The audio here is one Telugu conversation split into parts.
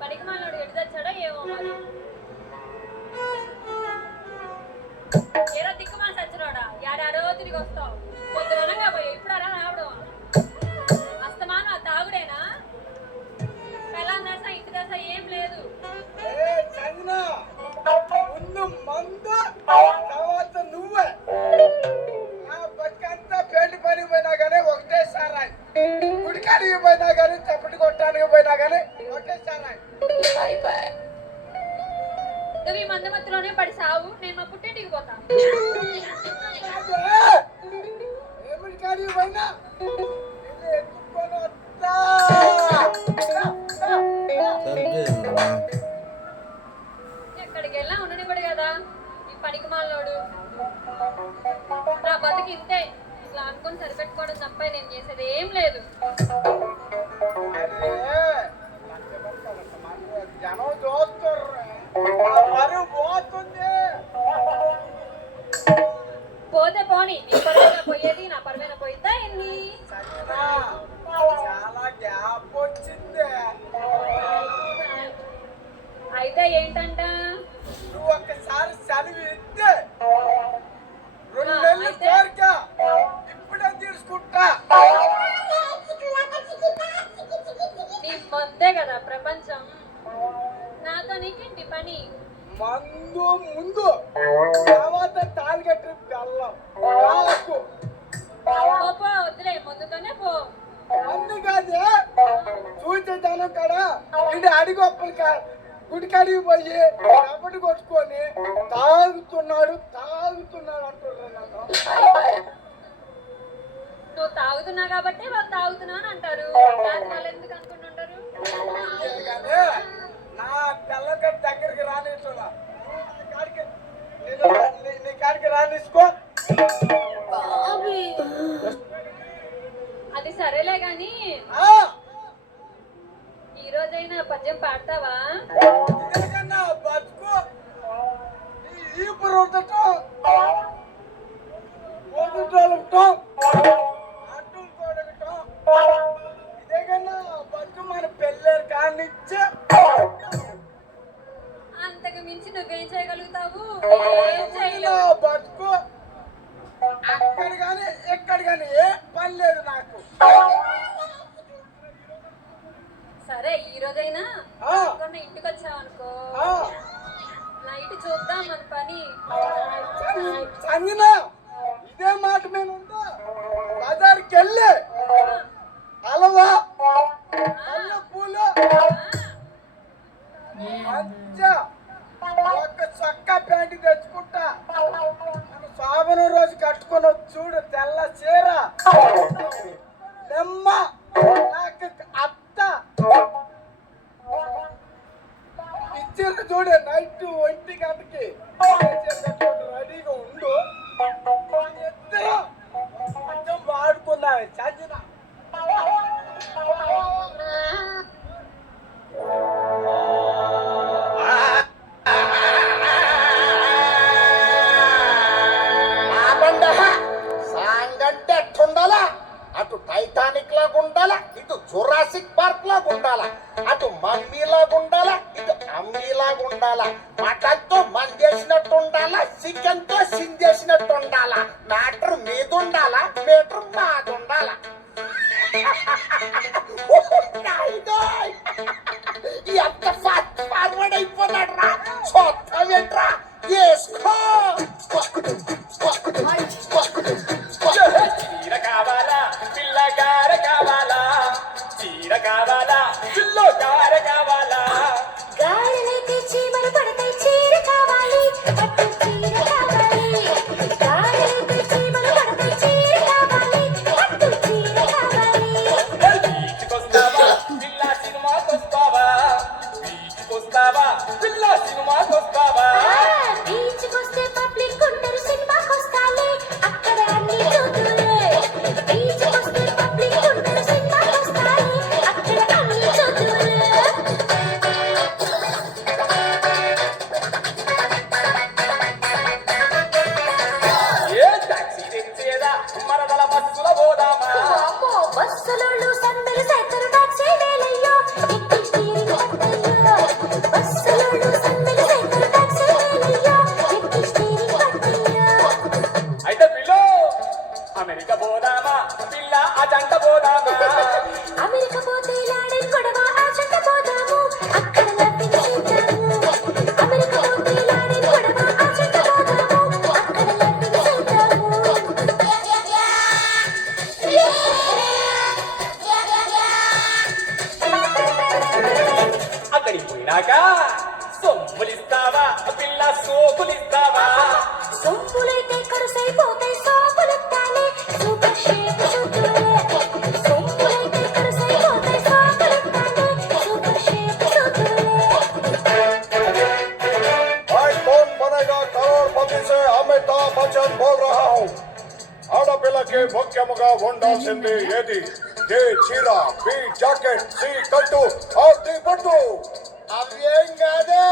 పనికిమాలినోడు ఎటు తెచ్చాడో ఏమో మరి. ఏరా దిక్కుమాలి సచ్చినోడా, యాడాడో తిరిగి వస్తావు. పొద్దునగా పోయి ఇప్పుడారా రావడం? అస్తమానం ఆ తాగుడేనా? పెళ్ళాం దశ ఇంటి దశ ఏం లేదు. ముందు మందు తర్వాత నువ్వే. బతికంతా పెళ్లి పనికి పోయినా కానీ ఒకటే సారాయి, గుడికాడికి పోయినా కానీ చప్పటి కొట్టడానికి పోయినా కానీ ఒకటే సారాయి. నువ్వు ఈ మందు మత్తులోనే పడి సావు, నేను మా పుట్టింటికి పోతాను. ఏమిటి కాడికి పోయినా ఎత్తుకొని వస్తా. ఎక్కడికి వెళ్ళా ఉండనివ్వడు కదా ఈ పనికిమాలినోడు. నా బతుకు ఇంతే, ఇట్లా అనుకుని సరిపెట్టుకోవడం తప్ప నేను చేసేది ఏం లేదు. జనం చూస్తారు, పోతుంది. పోతే పోని, నీ పరువైనా పోయేది నా పరువైనా పోయిద్దా ఎన్ని? చాలా గ్యాప్ వచ్చింది. అయితే ఏంటంట? నువ్వు ఒక్కసారి సెలవు ఇస్తే 2 నెలలు కోరిక ఇప్పుడే తీసుకుంటా. నీ మందే కదా ప్రపంచం, నాతో నీకేంటి పని? మందు ముందు తర్వాత తాలిగట్టు బెల్లం పో, వద్దులే, ముందుతోనే పో. అందుకదే చూసే జనం కాడ ఇంటి అడిగొప్పలు గుడికాడికి పోయి కబడ్డీ కొట్టుకొని తాగుతున్నాడు అంటున్నారు నన్ను. నువ్వు తాగుతున్నా కాబట్టి వాళ్ళు తాగుతున్నా అని అంటారు. వాళ్ళు ఎందుకు అనుకుంటుంటారు? నా పిల్లకి దగ్గరికి రానిస్తున్నా, నీ కాడికి రానిసుకో. అది సరేలే గాని ఈ రోజైనా పద్యం పాడతావా? బతుకు ఈపు రుద్దటం, పొద్దుటం, అడ్డు కొడగటం, ఇదే కన్నా బతుకు మన పెళ్ళారు కానిచ్చే. అంతకు మించి నువ్వేం చేయగలుగుతావు? బతుకు అక్కడ కానీ ఎక్కడ కానీ ఏ పని లేదు నాకు. సరే, ఈ రోజైనా ఇంటికి వచ్చావనుకో, నైట్ చూద్దాం మన పని. సంగినా ఇదే మాట మీద ఉందా? బజార్కి వెళ్ళి అలవా పూలు ఒక చొక్కా ప్యాంటు తెచ్చుకుంటా. శోభన రోజు కట్టుకొని చూడు, తెల్ల చీర నెమ్మ నాకు అత్త ఇచ్చిన చూడు. నైట్ 1 గంటకి రెడీగా ఉండు. ఇద్దరు కొంచెం వాడుకున్నావి చదిన. అటు టైటానిక్ లాగా ఉండాలా, ఇటు జురాసిక్ పార్క్ లాగా ఉండాలా, అటు మమ్మీ లాగా ఉండాలా, ఇటు అమ్మీ లాగా ఉండాలా, మటన్ తో మందేసినట్టు ఉండాలా, చికెన్ తో సిందేసినట్టు ఉండాలా, మ్యాటర్ మీద ఉండాలా, మీటర్ మాది ఉండాలా. ఎంత ఫార్వర్డ్ అయిపోన్నాడు రా, చూస్తావేంట్రా, వేసుకో. చీర కావాలా ఆ జంట పోదామా అమెరికా పోతే లాడే గొడవ ఆ జంట పోదాము అక్కడ లవ్వింగ్ చేద్దాము అమెరికా పోతే లాడే గొడవ ఆ జంట పోదాము అక్కడ లవ్వింగ్ చేద్దాము అక్కడికి పోయినాక సొమ్ములిస్తావా పిల్ల సోకులిస్తావా సొంపులైతే కరుసైపోతాయి సోకులెత్తాలి సూపర్ షేప్ చూతులే సొంపులైతే కరుసైపోతాయి సోకులెత్తాలి సూపర్ షేప్ చూతులే भाई कौन बनेगा करोड़पति से अमिताभ बच्चन बोल रहा हूँ ఆడపిల్లకి ముఖ్యముగా ఉండాల్సింది ఏది ఏ చీర బి జాకెట్ సి కట్టు ఆర్ది పట్టు అవేం కాదే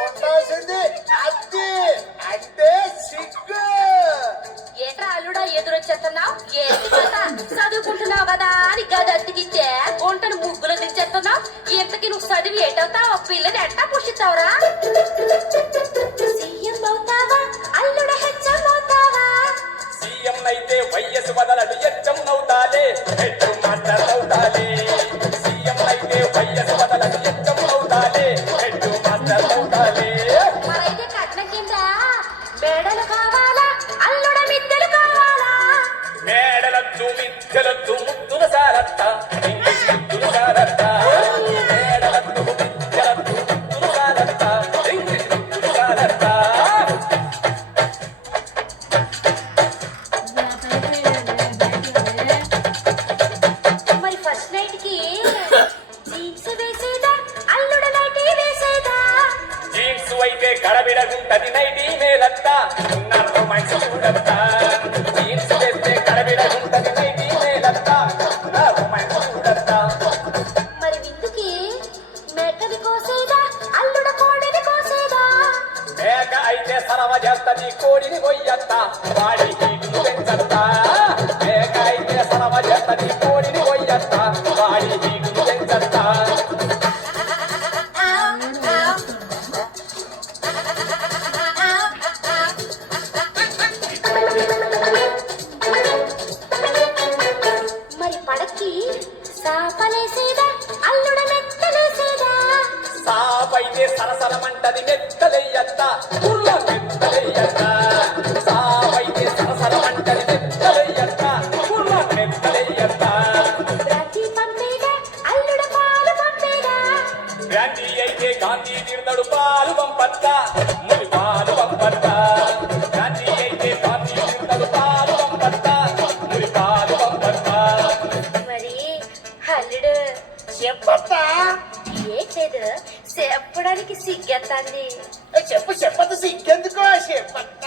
ఉండాల్సింది అద్ది అంటే సిగ్గు ఏంట్రా అల్లుడా ఎదురొచ్చేస్తున్నావు చదువుకుంటున్నావు కదా అని గది అద్దెకిచ్చే ఒంటను ముగ్గులు దించేస్తున్నావు ఇంతకి నువ్వు చదివి ఏటవుతావు పిల్లని ఎట్టా పుష్టిస్తావురా సీఎం అవుతావా అల్లుడ హెచ్చం అవుతావా సీఎం అయితే వయస్సు బదలడు ఎచ్చం నవ్వుతాలే హెడ్ మాస్టర్ అవుతాలే సీఎం అయితే వయస్సు బదలడు ఎచ్చం నవ్వుతాలే హెడ్ మాస్టర్ అవుతాలే మరైతే కట్నం కింద మేడలు కావాలా అల్లుడ మిద్దెలు కావాలా మేడలద్దు మిద్దెలద్దు ముద్దుల సారత్త ఇంగ్లీష్ ముద్దుల సారత్త మేడలద్దు మిద్దెలద్దు ముద్దుల సారత్త ఇంగ్లీష్ ముద్దుల సారత్త మరి ఫస్ట్ నైట్ కి జీన్స్ వేసేదా అల్లుడ నైటీ వేసేదా జీన్స్ అయితే గడబిడగుంటది నైటీ మేలత్త నా రొమాన్స్ చూడత్త జీన్స్ వేస్తే గడబిడగుంటది నైటీ మేలత్త నా రొమాన్స్ చూడత్త మరి విందుకి మేకని కోసేదా అల్లుడ కోడిని కోసేదా మేక అయితే సరవ చేస్తది కోడిని కొయ్యత్త వాడి హీటును పెంచత్త మేక అయితే సరవ చేస్తది కోడిని కొయ్యత్త వాడి హీటును పెంచత్త మరి పడక్కి సాపలేసేదా అల్లుడ మెత్తలేసేదా సాపైతే సరసరమంటది మెత్తలెయ్యత్త పుల్ల మెత్తలెయ్యత్త సాపైతే సరసరమంటది మెత్తలెయ్యత్త పుల్ల మెత్తలెయ్యత్త ప్రతి పంపేదా అల్లుడ పాలు పంపేదా గాంధీ అయితే గాంధీ తిరుదడు పాలు పంపత్త ముని పాలు పంపత్త గాంధీ అయితే గాంధీ తిరుదడు పాలు పంపత్త ముని పాలు పంపత్త మరి అల్లుడు చెప్పత్తా ఏట్లేదు చెప్పడానికి సిగ్గెత్తాంది చెప్పదు సిగ్గెందుకో చెప్పత్త